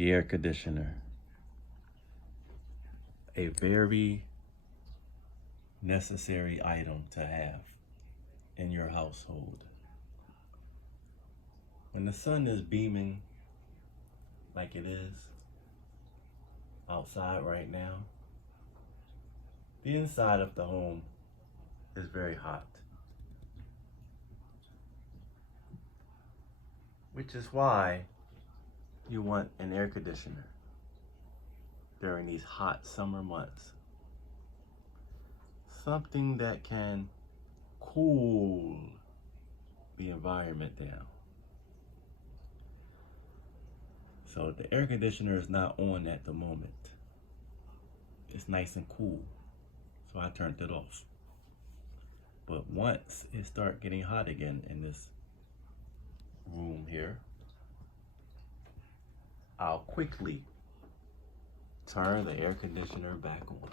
The air conditioner. A very necessary item to have in your household. When the sun is beaming like it is outside right now, the inside of the home is very hot. Which is why you want an air conditioner during these hot summer months. Something that can cool the environment down. So the air conditioner is not on at the moment. It's nice and cool, so I turned it off. But once it starts getting hot again in this room here, I'll quickly turn the air conditioner back on.